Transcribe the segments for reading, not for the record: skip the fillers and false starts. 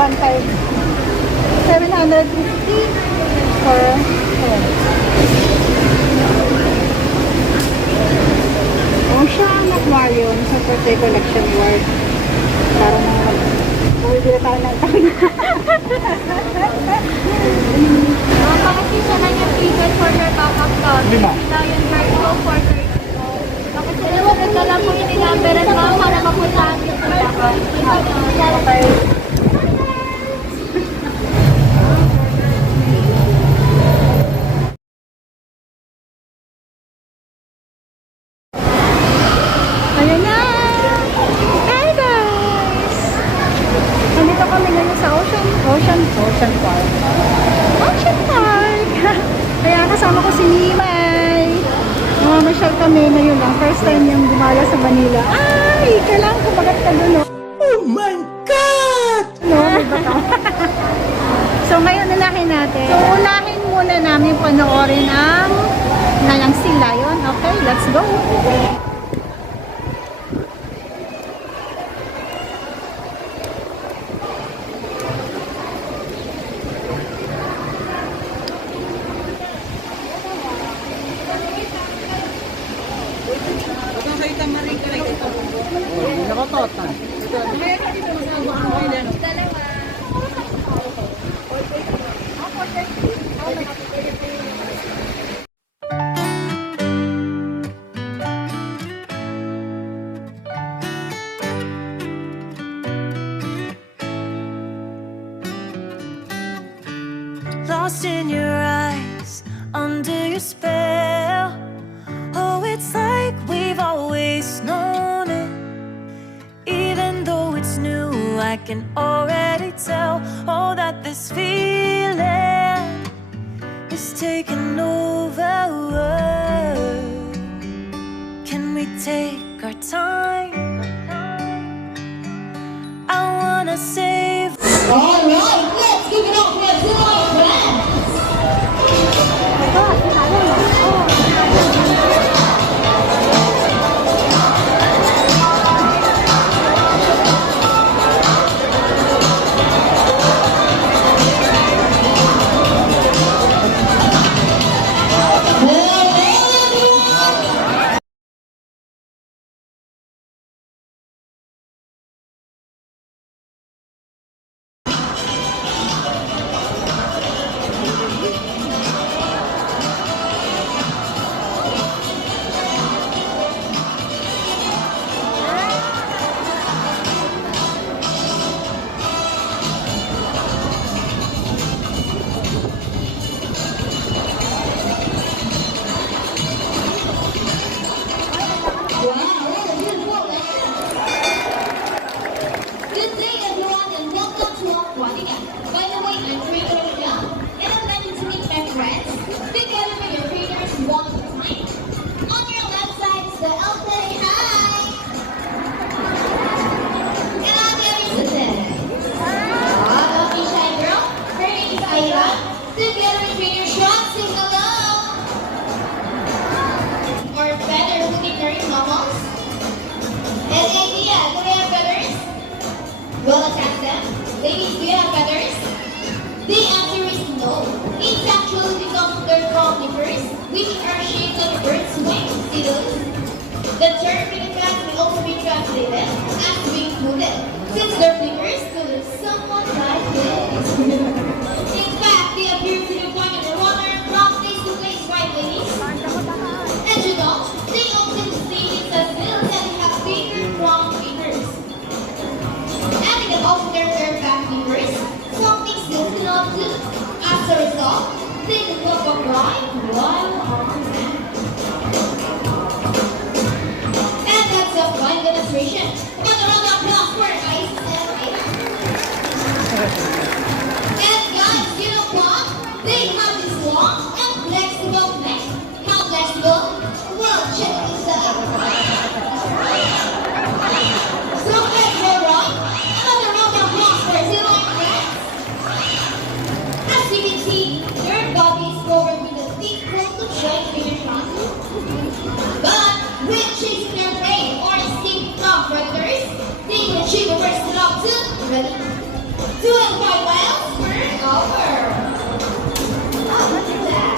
One time 750 for Ocean Aquarium sa Birthday Collection Award. Parang bumibili tayo ng tayo. Pakasisa lang yung ticket for your backup card. Rima. Lion Bird ko for 30. Pakasisa na lang po yung numberan mo para mapuntahan yung backup. Okay. Ayan na! Hi guys! Nandito kami ngayon sa Ocean Park. Ocean Park! Kaya kasama ko si Rima. Mamasyal kami ngayon lang. First time niyang gumala sa Manila. Ay! Kailangan kumagat ka doon, no? Oh my God! No, may bata. So ngayon unahin natin. So unahin muna namin panoorin ang Nalang Sila yun. Okay, let's go! Lost in your eyes, under your spell. Oh, it's like we've always known it. Even though it's new, I can already tell. Oh, that this feeling is taking over. Can we take our time? I wanna save. All right, let's give it up for two more friends. Well, attack them. Ladies, do you have feathers? The answer is no. It's actually because they're called flippers, which are shaped like bird's wings. See those? The term flippers may also be translated as wing footed, since their flippers could look somewhat like this. In fact, they appear to be point in the water from place to place, right, ladies? And you know, they often say it's a bill that they have bigger front fingers. And they can also turn their back fingers, something still cannot do. As a result, they develop a blind while on you know what? They have this long and flexible neck. How flexible? Well, check this out. So let's go right. Another round of applause for Zilla and friends. As you can see, their body is covered with a thick coat of shiny inner fat. But when chasing their prey or escaping from predators, they can achieve a versatile up to 2.5 miles per hour. Oh, look at that.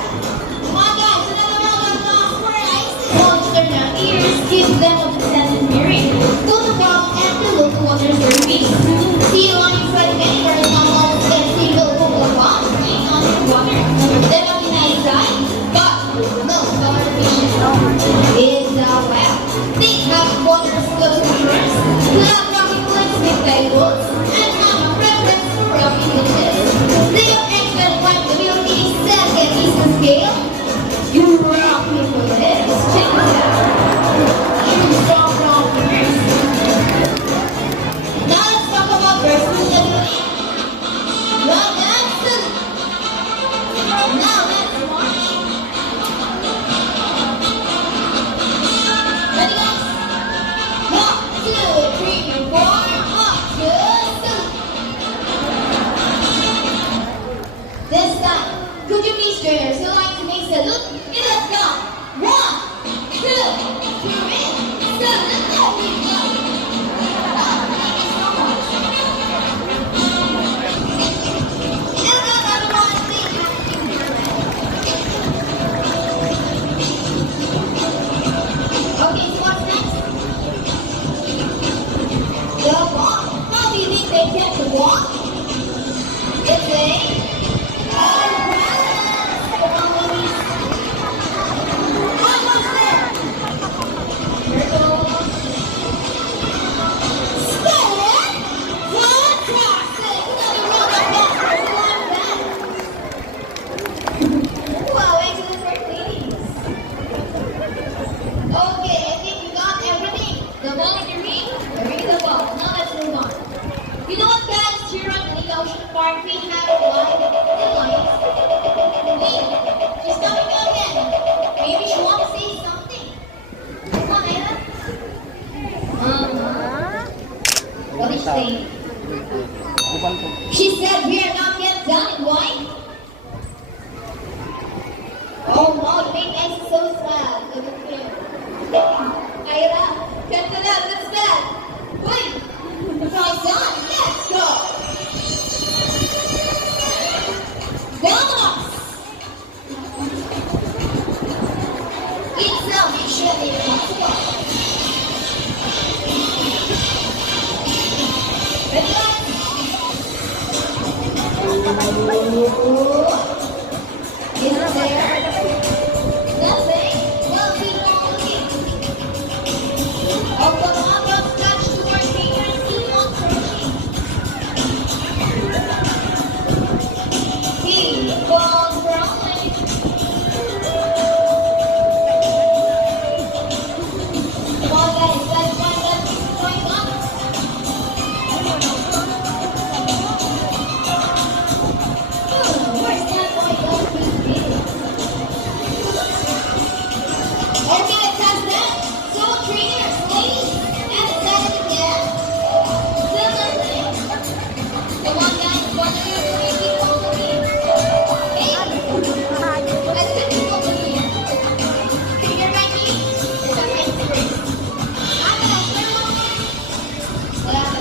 Come on guys, another round of applause for ice. Once their young ears give them a pleasant hearing. Go to walk and the local water surfing. See you on inside anywhere in mammals and single local bombs playing on the water. Then on the night side, but no color fishes is well. They have water close to shores, love rocky cliffs with tide and have a preference for rocky beaches. They have excellent flexibility, second distance scale. You rock me for this. Check this out. True strong rockers. Now let's talk about versatility. Well, that's it. Now let's watch. Ready guys? 1, 2, 3, 4, up, good. This time, could you please join us? So like to make salute? And let's go. 1, 2, 3, salute. Everybody. Thank you so much. And another one, please. Okay, so what's next? The walk. How do you think they get to walk? It's a balance. Come on, ladies. Almost there. Here it goes. Stand. Fantastic. Another round of applause for everyone back. Wow, excellent work, ladies. Okay, I think we got everything. The ball in the ring, the ring in the ball. Now let's move on. You know what, guys? Here at Manila Ocean Park, we have one lion. Wait, she's coming out again. Maybe she wants to say something. Come on, Ayla. What did she say? She said we are not yet done. Why? Oh no, it made me so sad. Look at him. Ayla, cut it out. What's that? Wait. Try done. Let's go. Vamos. It's a mission impossible. Ready, guys? Is it there? Nothing. Well, we don't looking. Oh, come on, don't touch to our fingers. Keep on searching. Keep on crawling. Come on, guys. Let's find that thing going on. Where's that boy going to be? Okay, let's have that. So, trainers, ladies, and the second again. Still nothing. Come on, guys. What are you doing? Keep on looking. Hey, I said keep on looking. Can you hear my knee? It's a nice break. I'm gonna turn on it. Wala ka.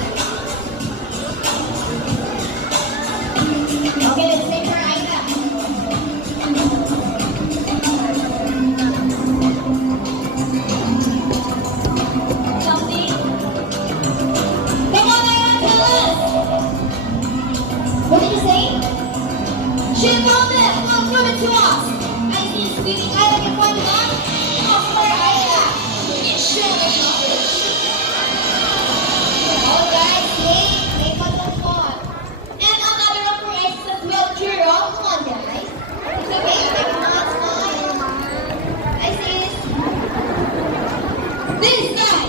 Okay, let's take her Aida. Something? Come on, Aida, tell us. What did you say? She found it. Come prove it to us. I see you screaming. Aida, can point it out. Oh, for Aida. You share the knowledge. All right, make us some fun. And another one for us as well. Cheer up. Come on, guys. It's okay. I cannot smile. I see this. This guy.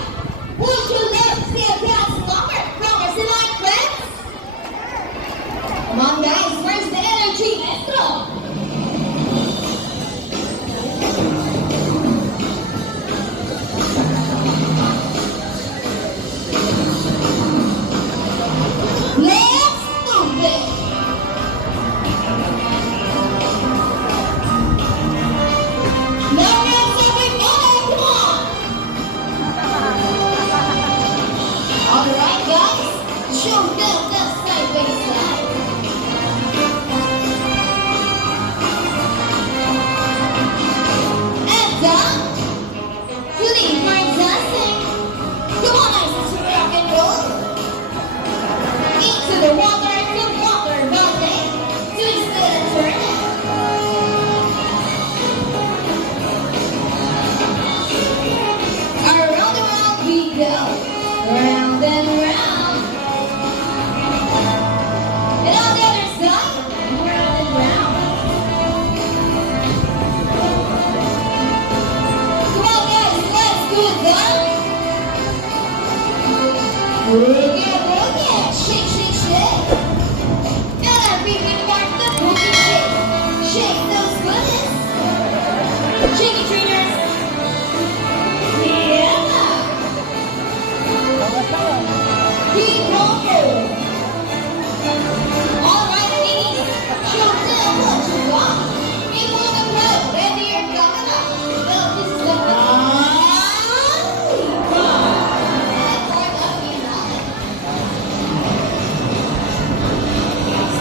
Would you love to see a dance number from our select friends? Come on, guys. Where's the energy? Shake, shake, shake. Every part of the booty shake. Shake those goodies. Shake it, trainers. Yeah. Keep rolling. All right, ladies. Show them what you got. People in the crowd, ready or coming up. Well, this is the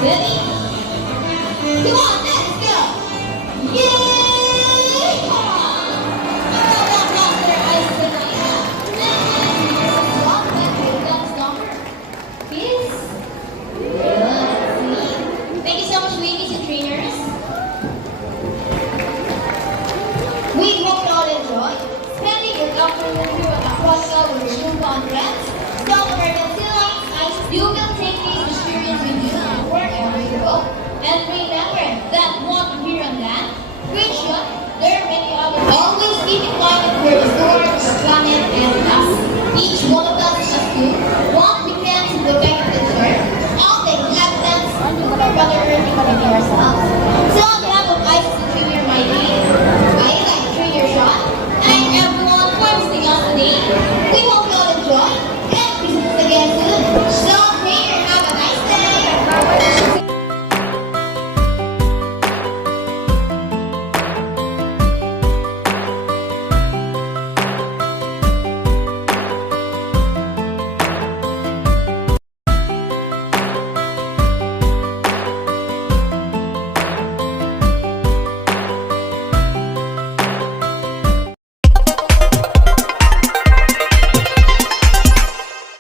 Ready? Come on, let's go! Yay! Thank you so much, ladies and trainers. We hope you all enjoy spending your afternoon through an aquatica with your newfound friends. South American Sea Lions, you will take this experience with you wherever you go. And remember that what you hear on land, great shot, there are many others. Always keep in mind that there is storms, planet,